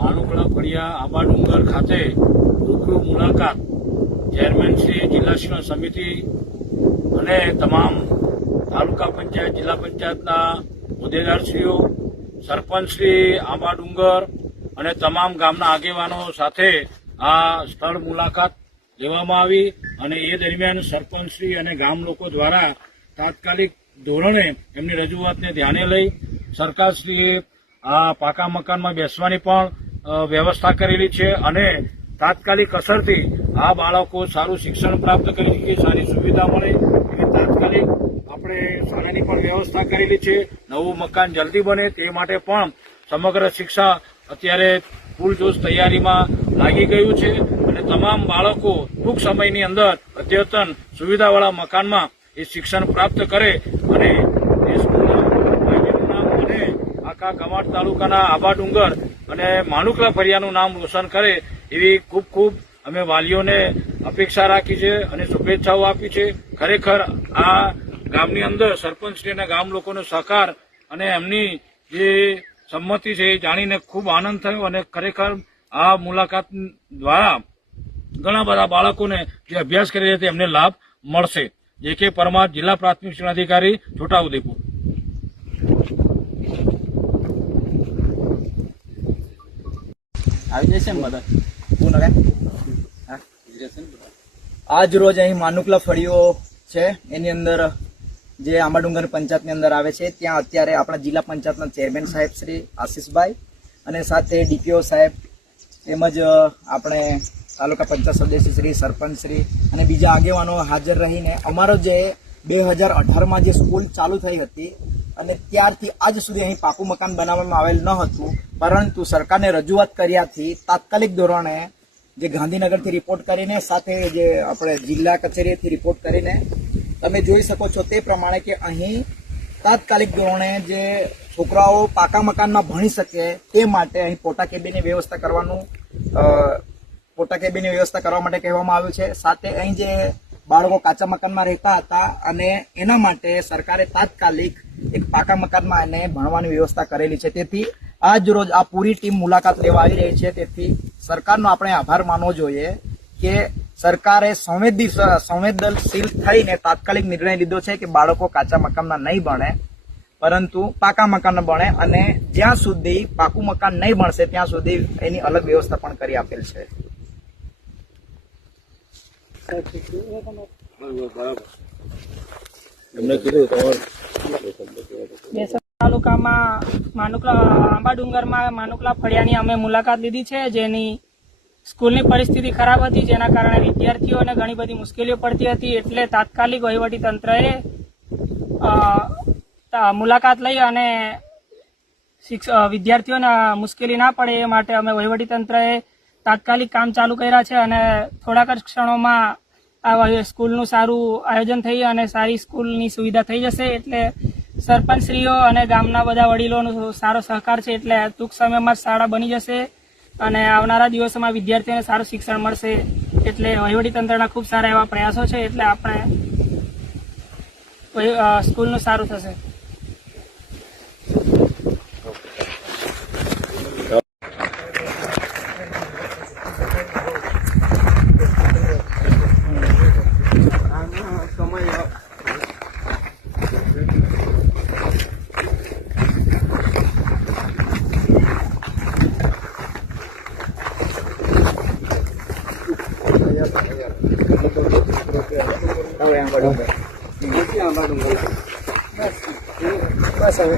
માનુકલા ફળિયા આંબા ડુંગર ખાતે રૂબરૂ મુલાકાત ચેરમેન શ્રી જિલ્લા શિક્ષણ સમિતિ અને તમામ તાલુકા પંચાયત જિલ્લા પંચાયતના હોદ્દેદારશ્રીઓ સરપંચ શ્રી આંબા ડુંગર અને તમામ ગામના આગેવાનો સાથે આ સ્થળ મુલાકાત લેવામાં આવી અને એ દરમિયાન સરપંચશ્રી અને ગામ લોકો દ્વારા તાત્કાલિક ધોરણે એમની રજૂઆતને ધ્યાને લઈ સરકારશ્રીએ આ પાકા મકાનમાં બેસવાની પણ વ્યવસ્થા કરેલી છે અને તાત્કાલિક અસરથી આ બાળકો સારું શિક્ષણ પ્રાપ્ત કરી શકે, સારી સુવિધા મળે એવી તાત્કાલિક આપણે શાળાની પણ વ્યવસ્થા કરેલી છે. નવું મકાન જલ્દી બને તે માટે પણ સમગ્ર શિક્ષા અત્યારે પૂરજોશ તૈયારીમાં લાગી ગયું છે અને તમામ બાળકો ટૂંક સમયની અંદર અદ્યતન સુવિધાવાળા મકાનમાં એ શિક્ષણ પ્રાપ્ત કરે અને એ સ્કૂલના નામ અને આખા કવાંટ તાલુકાના આંબા ડુંગર અને માનુકલા ફળિયાનું નામ રોશન કરે એવી ખૂબ ખૂબ અમે વાલીઓને અપેક્ષા રાખી છે અને શુભેચ્છાઓ આપી છે. ખરેખર આ ગામની અંદર સરપંચશ્રી અને ગામ લોકોનો સહકાર અને એમની જે સંમતિ છે એ જાણીને ખૂબ આનંદ થયો અને ખરેખર આ મુલાકાત દ્વારા ઘણા બધા બાળકોને જે અભ્યાસ કરી રહ્યા છે એમને લાભ મળશે. જે કે પરમાર, જિલ્લા પ્રાથમિક શિક્ષણ અધિકારી, છોટાઉદેપુર. આવી જશે ને બધા આજ રોજ અહીં માનુકલા ફળિયો છે, એની અંદર જે આંબા ડુંગર પંચાયતની અંદર આવે છે ત્યાં અત્યારે આપણા જિલ્લા પંચાયતના ચેરમેન સાહેબ શ્રી આશીષભાઈ અને સાથે ડીપીઓ સાહેબ તેમજ આપણે તાલુકા પંચાયત સદસ્ય શ્રી, સરપંચ શ્રી અને બીજા આગેવાનો હાજર રહીને અમારો જે 2018માં જે સ્કૂલ ચાલુ થઈ હતી અને ત્યારથી આજ સુધી અહીં પાકું મકાન બનાવવામાં આવેલ ન હતું, પરંતુ સરકારને રજૂઆત કર્યાથી તાત્કાલિક ધોરણે જે ગાંધીનગરથી રિપોર્ટ કરીને સાથે જે આપણે જિલ્લા કચેરીથી રિપોર્ટ કરીને તમે જોઈ શકો છો તે પ્રમાણે કે અહીં તાત્કાલિક ધોરણે જે છોકરાઓ પાકા મકાનમાં ભણી શકે તે માટે અહીં પોટા કેબિનની વ્યવસ્થા કરવા માટે કહેવામાં આવ્યું છે. સાથે અહીં જે બાળકો કાચા મકાનમાં રહેતા હતા અને એના માટે સરકારે તાત્કાલિક એક પાકા મકાનમાં એને ભણવાની વ્યવસ્થા કરેલી છે. તેથી આજ રોજ આ પૂરી ટીમ મુલાકાત લેવા આવી રહી છે. તેથી સરકારનો આપણે આભાર માનવો જોઈએ કે સરકારે સંવેદનશીલ થઈને તાત્કાલિક નિર્ણય લીધો છે કે બાળકો કાચા મકાનમાં નહીં ભણે પરંતુ પાકા મકાન ભણે અને જ્યાં સુધી પાકું મકાન નહીં ભણશે ત્યાં સુધી એની અલગ વ્યવસ્થા પણ કરી આપેલ છે. તાલુકામાં આંબા ડુંગરમાં માનુકલા ફળિયાની અમે મુલાકાત લીધી છે, જેની સ્કૂલની પરિસ્થિતિ ખરાબ હતી, જેના કારણે વિદ્યાર્થીઓને ઘણી બધી મુશ્કેલીઓ પડતી હતી. એટલે તાત્કાલિક વહીવટી તંત્રએ મુલાકાત લઈ અને વિદ્યાર્થીઓને મુશ્કેલી ના પડે એ માટે અમે વહીવટી તંત્રએ તાત્કાલિક કામ ચાલુ કર્યા છે અને થોડાક જ ક્ષણોમાં આ સ્કૂલનું સારું આયોજન થઈ અને સારી સ્કૂલની સુવિધા થઈ જશે. એટલે સરપંચશ્રીઓ અને ગામના બધા વડીલોનો સારો સહકાર છે એટલે ટૂંક સમયમાં શાળા બની જશે અને આવનારા દિવસોમાં વિદ્યાર્થીઓને સારું શિક્ષણ મળશે. એટલે વહીવટી તંત્રના ખૂબ સારા એવા પ્રયાસો છે એટલે આપણે સ્કૂલનું સારું થશે. બસ હવે